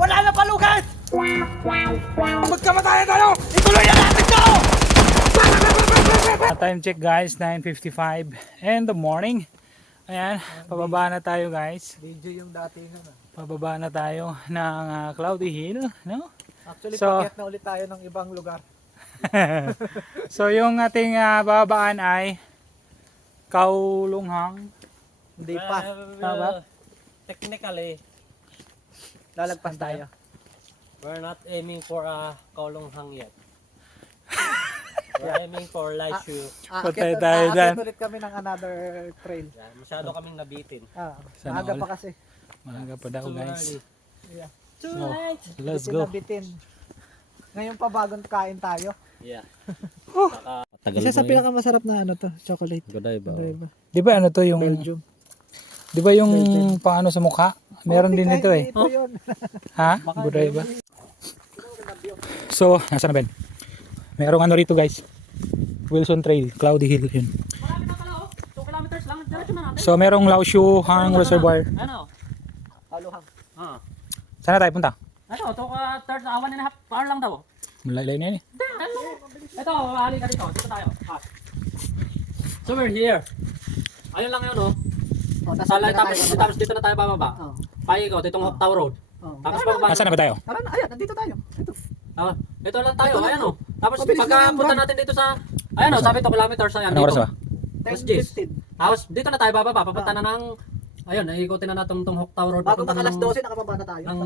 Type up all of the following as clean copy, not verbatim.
Wala na palugat! Magkamatayan tayo! Ituloy na natin to! Time check guys, 9:55 in the morning. Ayan, pababa na tayo guys. Video yung dati na. Pababa na tayo ng Cloudy Hill, no? Actually, So, pakyat na ulit tayo ng ibang lugar. So yung ating bababaan ay Kaulunghang. Hindi pa. Tama? Technically, Lalagpas tayo. we're not aiming for a Kaulunghang yet. We're aiming for Laishu. Patay tayo dyan. Ulit kami ng another trail. Yan, masyado kaming nabitin. Sana Maaga all. pa kasi. Maaga pa daw Too guys. early. Yeah. Too So, late. let's Bitin go. na bitin. Ngayon pa bagong kain tayo. Yeah. Isa sa pinakamasarap na ano to, chocolate. Godiva. Diba? Di ba ano to yung, Belgium. di ba yung pang ano sa mukha? Meron din ito eh. Ito yun. Ha? Buday ba? So, nasa na Ben? Merong ano rito guys. Wilson Trail, Cloudy Hill yun. Marami na pala oh. 2 kilometers lang. Diretso na natin. So, merong Laoshu Hang Reservoir. Ano? Aluhang. Ah. Saan na tayo punta? Ano, to third 1.5 hour lang daw. Malaylay na yun eh. Ito, hali ka dito. Dito tayo. Ah. So we're here. Ayun lang yun oh. Salay tapos dito na tayo bababa. Oh. Paikot itong Hoktaw Road. Oh. Tapos bababa. Nasaan na ba tayo? Tara na, ayan, nandito tayo. Ito. Ah, ito lang tayo. Ito lang, Ayan oh. Tapos Mabilis pagka lang yan, punta Brad. natin dito sa ayan oh, sabi 2 kilometers ayan Anong oras ba? 10:15. Tapos dito na tayo bababa. Papunta na ng ayun, iikutin na natin tong Hoktaw Road. Bago Papunta mag alas ng- 12, nakababa na tayo. ng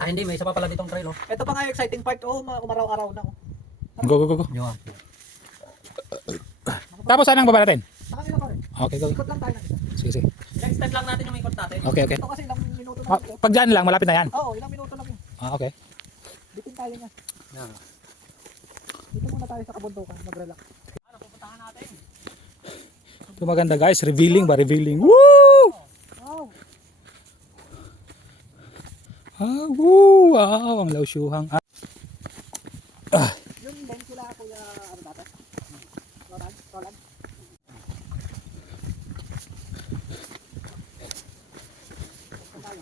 hindi, may isa pa pala ditong trail oh. Ito pa nga yung exciting part. Oh, umaraw-araw na. Oh. Go, go, go, go. Yun. Tapos saan ang baba natin? Sa kanila pa rin. Okay, go. Ikot lang tayo ng isa. Sige, sige. Next step lang natin yung ikot natin. Okay, okay. Ito kasi ilang minuto na. Ah, pag dyan lang, malapit na yan. Oo, ilang minuto lang yun. Ah, okay. Bitin tayo niya. Yan. Dito muna tayo sa kabuntukan, mag-relax. Ano pupuntahan natin? Ito maganda guys, revealing ba? Revealing. Woo! Wow. Ah, woo! Wow, ang Laoshuhang. Yung lens sila kuya, ano dati? Roland? Roland? Saan tayo?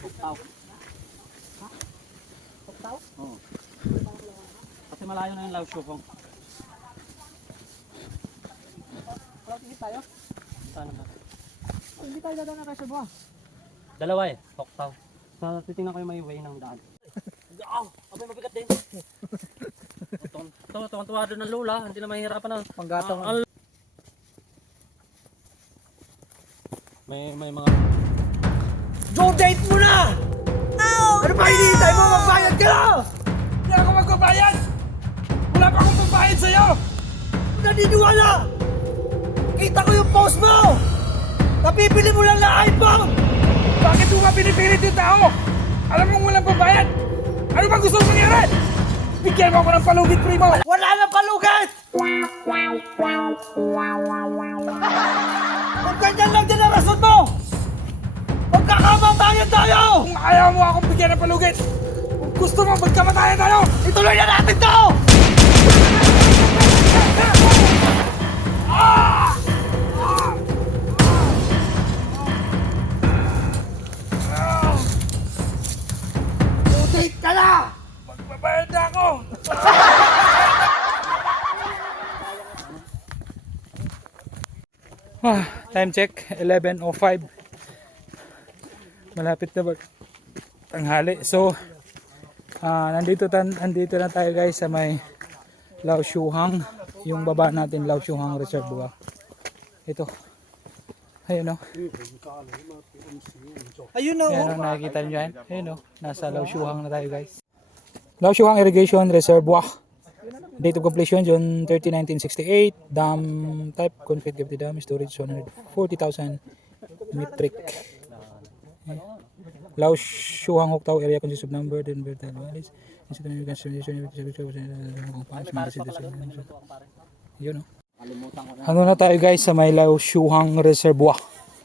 Hoktaw. Tuktaw? Oo. Kasi malayo na yung Laoshu kong. Wala tingin tayo? Saan ba? Oh, hindi tayo dadaan ng reservoir. Dalawa eh, Hoktaw. Sa titingnan ko yung may way ng daan. Oh, abay mabigat din. Tuwan-tuwa doon ng lula, hindi na mahihirapan na. Panggatong. May mga Due date mo na! Ano ba hinihintay mo? Magbayad ka na! Hindi ako magbabayad! Wala pa akong pambayad sa'yo! Naniniwala! Kita ko yung post mo! Napipili mo lang na iPhone! Bakit mo ba pinipilit yung tao? Alam mong walang pambayad! Ano ba gusto mong mangyari? Bigyan mo ako ng palugit, primo! Wala na palugat! Kung ganyan lang din ang rason mo! Magkakamatayan tayo! Kung ayaw mo akong bigyan ng palugit, kung gusto mo magkamatayan tayo, Ituloy na natin to! Due date ka na! magbabayad na ako! Time check, 11:05. Malapit na ba tanghali. So, nandito na tayo guys sa may Laoshuhang. Yung baba natin, Laoshuhang Reservoir. Ito. Ayun o. Ayun na Ayan o, nakikita nyo yan. Ayun o, nasa Laoshuhang na tayo guys. Laoshuhang Irrigation Reservoir. Date of completion, June 30, 1968. Dam type, concrete cavity dam, storage 140,000 metric. Laoshuhang Hoktaw area consists of number, then vertical valleys. Yun o. Ano na tayo guys sa may Laoshuhang Reservoir.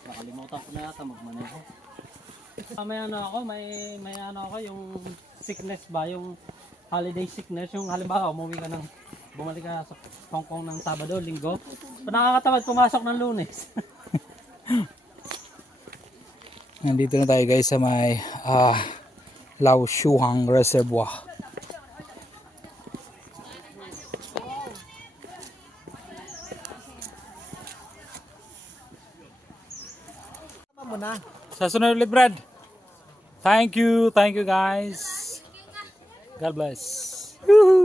nakalimutan ko na yata magmaneho. May ano ako yung sickness ba, yung holiday sickness, yung halimbawa umuwi ka ng bumalik ka sa Hong Kong ng Sabado, Linggo. So, nakakatamad pumasok ng Lunes. Nandito na tayo guys sa may Lao Shuhang Reservoir. Tama mo na. Sa sunod ulit, Brad. Thank you guys. God bless. Woohoo!